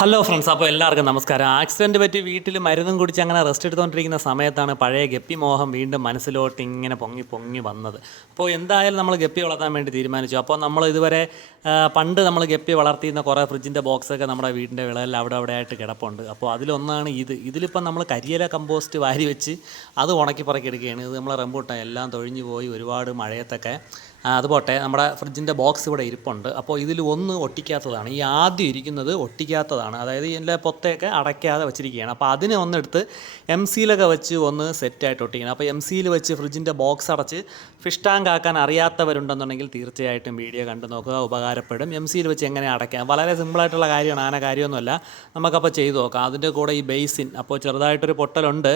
Hello friends, അപ്പോൾ എല്ലാവർക്കും നമസ്കാരം. ആക്സിഡൻറ്റ് പറ്റി വീട്ടിൽ മരുന്നും കുടിച്ച് അങ്ങനെ റെസ്റ്റ് എടുത്തുകൊണ്ടിരിക്കുന്ന സമയത്താണ് പഴയ ഗപ്പി മോഹം വീണ്ടും മനസ്സിലോട്ട് ഇങ്ങനെ പൊങ്ങി പൊങ്ങി വന്നത്. അപ്പോൾ എന്തായാലും നമ്മൾ ഗപ്പി വളർത്താൻ വേണ്ടി തീരുമാനിച്ചു. അപ്പോൾ നമ്മൾ ഇതുവരെ പണ്ട് നമ്മൾ ഗപ്പി വളർത്തിയിരുന്ന കുറേ ഫ്രിഡ്ജിൻ്റെ ബോക്സൊക്കെ നമ്മുടെ വീടിൻ്റെ വിളയിൽ അവിടെ ആയിട്ട് കിടപ്പുണ്ട്. അപ്പോൾ അതിലൊന്നാണ് ഇതിലിപ്പം നമ്മൾ കരിയില കമ്പോസ്റ്റ് വാരി വെച്ച് അത് ഉണക്കി പറക്കി എടുക്കുകയാണ്. ഇത് നമ്മളെ റംബൂട്ടാൻ എല്ലാം തൊഴിഞ്ഞു പോയി ഒരുപാട് മഴയത്തൊക്കെ. അതുപോട്ടെ, നമ്മുടെ ഫ്രിഡ്ജിൻ്റെ ബോക്സ് ഇവിടെ ഇരിപ്പുണ്ട്. അപ്പോൾ ഇതിൽ ഒന്ന് ഒട്ടിക്കാത്തതാണ്, ഈ ആദ്യം ഇരിക്കുന്നത് ഒട്ടിക്കാത്തതാണ്. അതായത് ഇതിൻ്റെ പൊത്തയൊക്കെ അടയ്ക്കാതെ വെച്ചിരിക്കുകയാണ്. അപ്പോൾ അതിനെ ഒന്നെടുത്ത് എം സിയിലൊക്കെ വെച്ച് ഒന്ന് സെറ്റായിട്ട് ഒട്ടിക്കണം. അപ്പോൾ എം സിയിൽ വെച്ച് ഫ്രിഡ്ജിൻ്റെ ബോക്സ് അടച്ച് ഫിഷ് ടാങ്ക് ആക്കാൻ അറിയാത്തവരുണ്ടെന്നുണ്ടെങ്കിൽ തീർച്ചയായിട്ടും വീഡിയോ കണ്ടു നോക്കുക, ഉപകാരപ്പെടും. എം സിയിൽ വെച്ച് എങ്ങനെ അടയ്ക്കാം, വളരെ സിമ്പിളായിട്ടുള്ള കാര്യമാണ്, ആന കാര്യമൊന്നുമല്ല. നമുക്കപ്പോൾ ചെയ്തു നോക്കാം. അതിൻ്റെ കൂടെ ഈ ബേസിൻ, അപ്പോൾ ചെറുതായിട്ടൊരു പൊട്ടലുണ്ട്,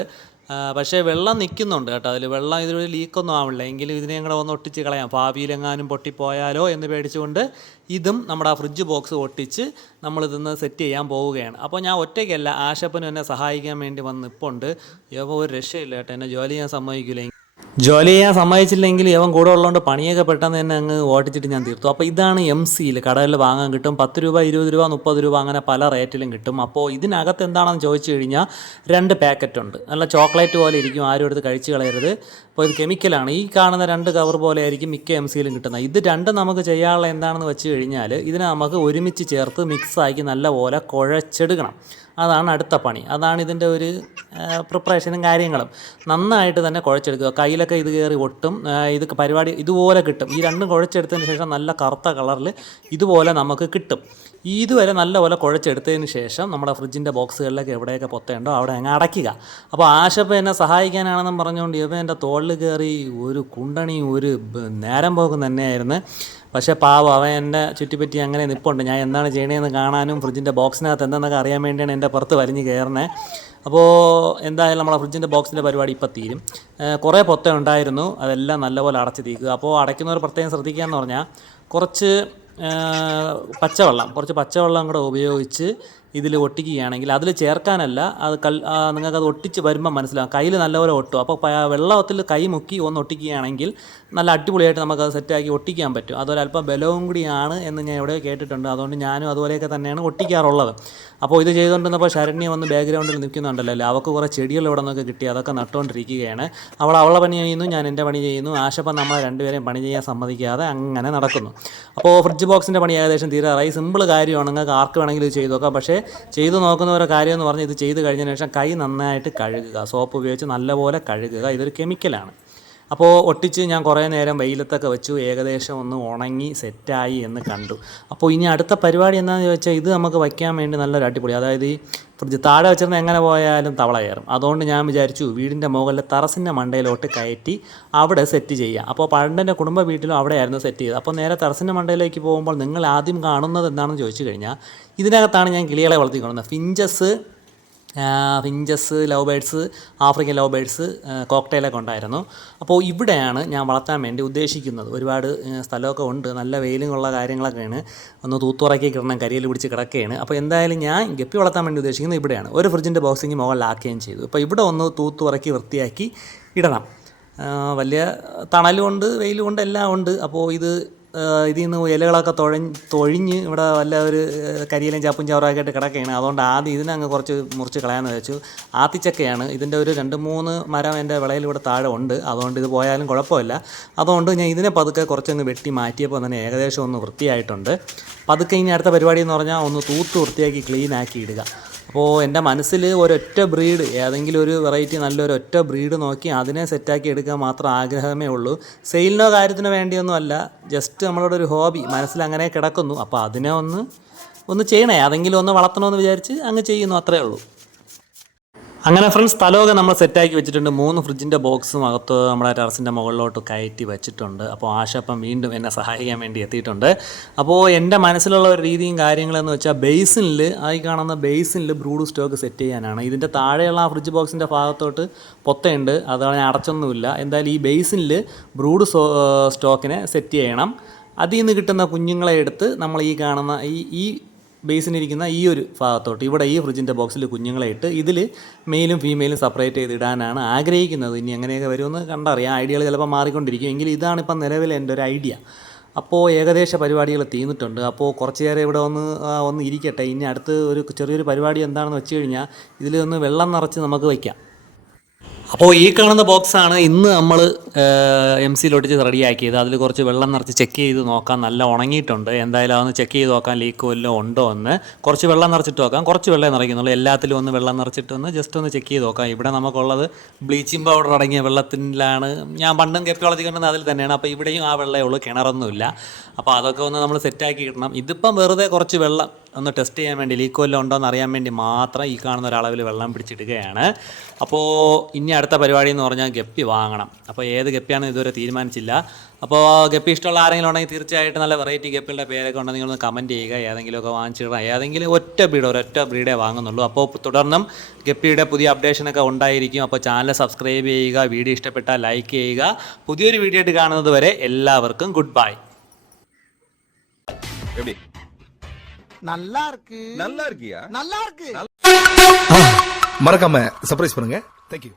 പക്ഷേ വെള്ളം നിൽക്കുന്നുണ്ട് കേട്ടോ. അതിൽ വെള്ളം ഇതിലൊരു ലീക്കൊന്നും ആവില്ല. എങ്കിലും ഇതിനെ കൂടെ ഒന്ന് ഒട്ടിച്ച് കളയാം, ഭാവിയിലെങ്ങാനും പൊട്ടിപ്പോയാലോ എന്ന് പേടിച്ചുകൊണ്ട് ഇതും നമ്മുടെ ആ ഫ്രിഡ്ജ് ബോക്സ് ഒട്ടിച്ച് നമ്മളിതൊന്ന് സെറ്റ് ചെയ്യാൻ പോവുകയാണ്. അപ്പോൾ ഞാൻ ഒറ്റയ്ക്കല്ല, ആശപ്പനും എന്നെ സഹായിക്കാൻ വേണ്ടി വന്ന് നിൽപ്പുണ്ട്. ഇപ്പോൾ ഒരു രക്ഷയില്ല കേട്ടോ, എന്നെ ജോലി ചെയ്യാൻ സമ്മതിക്കില്ല. ജോലി ചെയ്യാൻ സമ്മതിച്ചില്ലെങ്കിൽ ഇവൻ കൂടെ ഉള്ളതുകൊണ്ട് പണിയൊക്കെ പെട്ടെന്ന് തന്നെ അങ്ങ് ഓട്ടിച്ചിട്ട് ഞാൻ തീർത്തു. അപ്പോൾ ഇതാണ് എം സിയിൽ കടകളിൽ വാങ്ങാൻ കിട്ടും. 10 രൂപ, 20 രൂപ, 30 രൂപ, അങ്ങനെ പല റേറ്റിലും കിട്ടും. അപ്പോൾ ഇതിനകത്ത് എന്താണെന്ന് ചോദിച്ചു കഴിഞ്ഞാൽ 2 പാക്കറ്റുണ്ട്. നല്ല ചോക്ലേറ്റ് പോലെ ഇരിക്കും, ആരും എടുത്ത് കഴിച്ച് കളയരുത്. അപ്പോൾ ഇത് കെമിക്കലാണ്. ഈ കാണുന്ന 2 കവർ പോലെ ആയിരിക്കും മിക്ക എം സിയിലും കിട്ടുന്നത്. ഇത് രണ്ടും നമുക്ക് ചെയ്യാനുള്ള എന്താണെന്ന് വെച്ച് കഴിഞ്ഞാൽ ഇതിനെ നമുക്ക് ഒരുമിച്ച് ചേർത്ത് മിക്സാക്കി നല്ലപോലെ കുഴച്ചെടുക്കണം. അതാണ് അടുത്ത പണി. അതാണ് ഇതിൻ്റെ ഒരു പ്രിപ്പറേഷനും കാര്യങ്ങളും. നന്നായിട്ട് തന്നെ കുഴച്ചെടുക്കുക. കയ്യിലൊക്കെ ഇത് കയറി ഒട്ടും. ഇത് പരിപാടി ഇതുപോലെ കിട്ടും. ഈ രണ്ടും കുഴച്ചെടുത്തതിന് ശേഷം നല്ല കറുത്ത കളറിൽ ഇതുപോലെ നമുക്ക് കിട്ടും. ഇതുവരെ നല്ലപോലെ കുഴച്ചെടുത്തതിന് ശേഷം നമ്മുടെ ഫ്രിഡ്ജിൻ്റെ ബോക്സുകളിലൊക്കെ എവിടെയൊക്കെ പൊത്തേണ്ടോ അവിടെ അങ്ങ് അടയ്ക്കുക. അപ്പോൾ ആശപ്പം എന്നെ സഹായിക്കാനാണെന്നും പറഞ്ഞുകൊണ്ട് ഇവ എൻ്റെ തോളിൽ കയറി ഒരു കുണ്ടണിയും ഒരു നേരം പോക്കും തന്നെയായിരുന്നു. പക്ഷേ പാവം അവൻ എന്നെ ചുറ്റിപ്പറ്റി അങ്ങനെ നിൽപ്പുണ്ട്. ഞാൻ എന്താണ് ചെയ്യണതെന്ന് കാണാനും ഫ്രിഡ്ജിൻ്റെ ബോക്സിനകത്ത് എന്തെന്നൊക്കെ അറിയാൻ വേണ്ടിയാണ് എൻ്റെ പുറത്ത് വലിഞ്ഞ് കയറുന്നത്. അപ്പോൾ എന്തായാലും നമ്മളെ ഫ്രിഡ്ജിൻ്റെ ബോക്സിൻ്റെ പരിപാടി ഇപ്പം തീരും. കുറേ പൊത്ത ഉണ്ടായിരുന്നു, അതെല്ലാം നല്ലപോലെ അടച്ച് തീക്കുക. അപ്പോൾ അടയ്ക്കുന്നവർ പ്രത്യേകം ശ്രദ്ധിക്കുക എന്ന് പറഞ്ഞാൽ കുറച്ച് പച്ചവെള്ളം കൂടെ ഉപയോഗിച്ച് ഇതിൽ ഒട്ടിക്കുകയാണെങ്കിൽ, അതിൽ ചേർക്കാനല്ല, അത് നിങ്ങൾക്കത് ഒട്ടിച്ച് വരുമ്പോൾ മനസ്സിലാവും, കയ്യിൽ നല്ലപോലെ ഒട്ടും. അപ്പോൾ വെള്ളത്തിൽ കൈ മുക്കി ഒന്ന് ഒട്ടിക്കുകയാണെങ്കിൽ നല്ല അടിപൊളിയായിട്ട് നമുക്കത് സെറ്റാക്കി ഒട്ടിക്കാൻ പറ്റും. അതൊരല്പം ബലവും കൂടിയാണ് എന്ന് ഞാൻ എവിടെയോ കേട്ടിട്ടുണ്ട്. അതുകൊണ്ട് ഞാനും അതുപോലെയൊക്കെ തന്നെയാണ് ഒട്ടിക്കാറുള്ളത്. അപ്പോൾ ഇത് ചെയ്തുകൊണ്ടിരുന്നപ്പോൾ ശരണ്യ വന്ന് ബാക്ക്ഗ്രൗണ്ടിൽ നിൽക്കുന്നുണ്ടല്ലോ, അവൾക്ക് കുറേ ചെടികൾ ഇവിടെ നിന്നൊക്കെ കിട്ടി, അതൊക്കെ നട്ടുകൊണ്ടിരിക്കുകയാണ്. അവളെ പണി ചെയ്യുന്നു, ഞാൻ എൻ്റെ പണി ചെയ്യുന്നു. ആശപ്പം നമ്മളെ രണ്ടുപേരെയും പണി ചെയ്യാൻ സമ്മതിക്കാതെ അങ്ങനെ നടക്കുന്നു. അപ്പോൾ ഫ്രിഡ്ജ് ബോക്സിൻ്റെ പണി ഏകദേശം തീരാറായി. സിമ്പിൾ കാര്യമാണ്, നിങ്ങൾക്ക് ആർക്ക് വേണമെങ്കിലും ഇത് ചെയ്ത് നോക്കാം. പക്ഷേ ചെയ്തു നോക്കുന്നവരുടെ കാര്യം എന്ന് പറഞ്ഞാൽ ഇത് ചെയ്ത് കഴിഞ്ഞതിന് ശേഷം കൈ നന്നായിട്ട് കഴുകുക, സോപ്പ് ഉപയോഗിച്ച് നല്ലപോലെ കഴുകുക. ഇതൊരു കെമിക്കലാണ്. അപ്പോൾ ഒട്ടിച്ച് ഞാൻ കുറേ നേരം വെയിലത്തൊക്കെ വെച്ചു, ഏകദേശം ഒന്ന് ഉണങ്ങി സെറ്റായി എന്ന് കണ്ടു. അപ്പോൾ ഇനി അടുത്ത പരിപാടി എന്താണെന്ന് ചോദിച്ചാൽ, ഇത് നമുക്ക് വയ്ക്കാൻ വേണ്ടി നല്ലൊരു അടിപൊളി, അതായത് ഈ ഫ്രിഡ്ജ് താഴെ വെച്ചിരുന്ന എങ്ങനെ പോയാലും തവള കയറും. അതുകൊണ്ട് ഞാൻ വിചാരിച്ചു വീടിൻ്റെ മുകളിൽ ടെറസിൻ്റെ മണ്ടയിലോട്ട് കയറ്റി അവിടെ സെറ്റ് ചെയ്യാം. അപ്പോൾ പണ്ടെൻ്റെ കുടുംബ വീട്ടിലും അവിടെയായിരുന്നു സെറ്റ് ചെയ്തത്. അപ്പോൾ നേരെ ടെറസിൻ്റെ മണ്ടയിലേക്ക് പോകുമ്പോൾ നിങ്ങൾ ആദ്യം കാണുന്നത് എന്താണെന്ന് ചോദിച്ചു കഴിഞ്ഞാൽ, ഇതിനകത്താണ് ഞാൻ കിളികളെ വളർത്തിക്കൊള്ളുന്നത്. Finches, love birds, African love birds, കോക്ടെയിലൊക്കെ ഉണ്ടായിരുന്നു. അപ്പോൾ ഇവിടെയാണ് ഞാൻ വളർത്താൻ വേണ്ടി ഉദ്ദേശിക്കുന്നത്. ഒരുപാട് സ്ഥലമൊക്കെ ഉണ്ട്, നല്ല വെയിലുള്ള കാര്യങ്ങളൊക്കെയാണ്. ഒന്ന് തൂത്തുറക്കി കിടണം, കരിയിൽ പിടിച്ച് കിടക്കുകയാണ്. അപ്പോൾ എന്തായാലും ഞാൻ ഗപ്പി വളർത്താൻ വേണ്ടി ഉദ്ദേശിക്കുന്നത് ഇവിടെയാണ്. ഒരു ഫ്രിഡ്ജിൻ്റെ ബോക്സിങ് മുകളിലാക്കുകയും ചെയ്തു. അപ്പോൾ ഇവിടെ ഒന്ന് തൂത്തുറക്കി വൃത്തിയാക്കി ഇടണം. വലിയ തണലുകൊണ്ട് വെയിലുകൊണ്ട് എല്ലാം ഉണ്ട്. അപ്പോൾ ഇതിൽ നിന്ന് ഇലകളൊക്കെ തൊഴിഞ്ഞ് ഇവിടെ വല്ല ഒരു കരിയിലും ചപ്പും ചവറാക്കിയിട്ട് കിടക്കുകയാണ്. അതുകൊണ്ട് ആദ്യം ഇതിനങ്ങ് കുറച്ച് മുറിച്ച് കളയാമെന്ന് വെച്ചു. ആത്തിച്ചക്കയാണ്, ഇതിൻ്റെ ഒരു 2-3 മരം എൻ്റെ വിളയിലൂടെ താഴെ ഉണ്ട്. അതുകൊണ്ട് ഇത് പോയാലും കുഴപ്പമില്ല. അതുകൊണ്ട് ഞാൻ ഇതിനെ പതുക്കെ കുറച്ചങ്ങ് വെട്ടി മാറ്റിയപ്പോൾ തന്നെ ഏകദേശം ഒന്ന് വൃത്തിയായിട്ടുണ്ട്. പതുക്കെ ഇനി അടുത്ത പരിപാടി എന്ന് പറഞ്ഞാൽ ഒന്ന് തൂത്ത് വൃത്തിയാക്കി ക്ലീനാക്കി ഇടുക. അപ്പോൾ എൻ്റെ മനസ്സിൽ ഒരൊറ്റ ബ്രീഡ്, ഏതെങ്കിലും ഒരു വെറൈറ്റി നല്ലൊരു ഒറ്റ ബ്രീഡ് നോക്കി അതിനെ സെറ്റാക്കി എടുക്കാൻ മാത്രം ആഗ്രഹമേ ഉള്ളൂ. സെയിലിനോ കാര്യത്തിനോ വേണ്ടിയൊന്നും അല്ല, ജസ്റ്റ് നമ്മളോട് ഒരു ഹോബി മനസ്സിൽ അങ്ങനെ കിടക്കുന്നു. അപ്പോൾ അതിനെ ഒന്ന് ചെയ്യണേ, അതെങ്കിലും ഒന്ന് വളർത്തണമെന്ന് വിചാരിച്ച് അങ്ങ് ചെയ്യുന്നു, അത്രേ ഉള്ളൂ. അങ്ങനെ ഫ്രണ്ട്സ്, സ്ഥലമൊക്കെ നമ്മൾ സെറ്റാക്കി വെച്ചിട്ടുണ്ട്. 3 ഫ്രിഡ്ജിൻ്റെ ബോക്സും അകത്ത് നമ്മുടെ ടെറസിൻ്റെ മുകളിലോട്ട് കയറ്റി വെച്ചിട്ടുണ്ട്. അപ്പോൾ ആശപ്പം വീണ്ടും എന്നെ സഹായിക്കാൻ വേണ്ടി എത്തിയിട്ടുണ്ട്. അപ്പോൾ എൻ്റെ മനസ്സിലുള്ള ഒരു രീതിയും കാര്യങ്ങളെന്ന് വെച്ചാൽ, കാണുന്ന ബേസിനിൽ ബ്രൂഡ് സ്റ്റോക്ക് സെറ്റ് ചെയ്യാനാണ്. ഇതിൻ്റെ താഴെയുള്ള ആ ഫ്രിഡ്ജ് ബോക്സിൻ്റെ ഭാഗത്തോട്ട് പൊത്തയുണ്ട്, അതാണ് ഞാൻ അടച്ചൊന്നുമില്ല. എന്തായാലും ഈ ബേസിനിൽ ബ്രൂഡ് സ്റ്റോക്കിനെ സെറ്റ് ചെയ്യണം. അതിൽ നിന്ന് കിട്ടുന്ന കുഞ്ഞുങ്ങളെ എടുത്ത് നമ്മൾ ഈ കാണുന്ന ഈ ബേസിനിരിക്കുന്ന ഈ ഒരു ഭാഗത്തോട്ട്, ഇവിടെ ഈ ഫ്രിഡ്ജിൻ്റെ ബോക്സിൽ കുഞ്ഞുങ്ങളെ ഇട്ട് ഇതിൽ മെയിലും ഫീമെയിലും സെപ്പറേറ്റ് ചെയ്ത് ഇടാനാണ് ആഗ്രഹിക്കുന്നത്. ഇനി എങ്ങനെയൊക്കെ വരുമെന്ന് കണ്ടറിയാം. ഐഡിയകൾ ചിലപ്പോൾ മാറിക്കൊണ്ടിരിക്കും, എങ്കിലും ഇതാണിപ്പം നിലവിൽ എൻ്റെ ഒരു ഐഡിയ. അപ്പോൾ ഏകദേശ പരിപാടികൾ തീർന്നിട്ടുണ്ട്. അപ്പോൾ കുറച്ച് നേരം ഇവിടെ ഒന്ന് ഇരിക്കട്ടെ. ഇനി അടുത്ത് ഒരു ചെറിയൊരു പരിപാടി എന്താണെന്ന് വെച്ച് കഴിഞ്ഞാൽ ഇതിലൊന്ന് വെള്ളം നിറച്ച് നമുക്ക് വയ്ക്കാം. അപ്പോൾ ഈ കാണുന്ന ബോക്സാണ് ഇന്ന് നമ്മൾ MC-യിലൊട്ടിച്ച് റെഡിയാക്കിയത്. അതിൽ കുറച്ച് വെള്ളം നിറച്ച് ചെക്ക് ചെയ്ത് നോക്കാം. നല്ല ഉണങ്ങിയിട്ടുണ്ട്. എന്തായാലും അതൊന്ന് ചെക്ക് ചെയ്ത് നോക്കാം ലീക്ക് വല്ലതും ഉണ്ടോ എന്ന്. കുറച്ച് വെള്ളം നിറച്ചിട്ട് നോക്കാം. കുറച്ച് വെള്ളം നിറയ്ക്കുന്നുള്ളൂ. എല്ലാത്തിലും ഒന്ന് വെള്ളം നിറച്ചിട്ടൊന്ന് ജസ്റ്റ് ഒന്ന് ചെക്ക് ചെയ്ത് നോക്കാം. ഇവിടെ നമുക്കുള്ളത് ബ്ലീച്ചിങ് പൗഡർ അടങ്ങിയ വെള്ളത്തിലാണ്. ഞാൻ പണ്ടും ഗപ്പി വളർത്തിക്കൊണ്ടത് അതിൽ തന്നെയാണ്. അപ്പോൾ ഇവിടെയും ആ വെള്ളമേ ഉള്ളൂ, കിണറൊന്നുമില്ല. അപ്പോൾ അതൊക്കെ ഒന്ന് നമ്മൾ സെറ്റാക്കി കിട്ടണം. ഇതിപ്പം വെറുതെ കുറച്ച് വെള്ളം ഒന്ന് ടെസ്റ്റ് ചെയ്യാൻ വേണ്ടി, ലീക്ക് വല്ലതും ഉണ്ടോ എന്ന് അറിയാൻ വേണ്ടി മാത്രം ഈ കാണുന്ന ഒരളവിൽ വെള്ളം പിടിച്ചിടുകയാണ്. അപ്പോൾ ഇനി അടുത്ത പരിപാടി എന്ന് പറഞ്ഞാൽ ഗപ്പി വാങ്ങണം. അപ്പോൾ ഏത് ഗപ്പിയാണെന്ന് ഇതുവരെ തീരുമാനിച്ചില്ല. അപ്പോൾ ഗപ്പി ഇഷ്ടമുള്ള ആരെങ്കിലും ഉണ്ടെങ്കിൽ തീർച്ചയായിട്ടും നല്ല വെറൈറ്റി ഗപ്പികളുടെ പേരൊക്കെ ഉണ്ടെങ്കിൽ നിങ്ങളൊന്ന് കമൻറ്റ് ചെയ്യുക. ഏതെങ്കിലുമൊക്കെ വാങ്ങിച്ചിടണം. ഏതെങ്കിലും ഒരൊറ്റ ബ്രീഡേ വാങ്ങുന്നുള്ളൂ. അപ്പോൾ തുടർന്നും ഗപ്പിയുടെ പുതിയ അപ്ഡേഷനൊക്കെ ഉണ്ടായിരിക്കും. അപ്പോൾ ചാനൽ സബ്സ്ക്രൈബ് ചെയ്യുക. വീഡിയോ ഇഷ്ടപ്പെട്ടാൽ ലൈക്ക് ചെയ്യുക. പുതിയൊരു വീഡിയോ ആയിട്ട് കാണുന്നത് വരെ എല്ലാവർക്കും ഗുഡ് ബൈ. நல்லா இருக்கு நல்லா இருக்கியா நல்லா இருக்கு மறக்காம சர்ப்ரைஸ் பண்ணுங்க. தேங்க்யூ.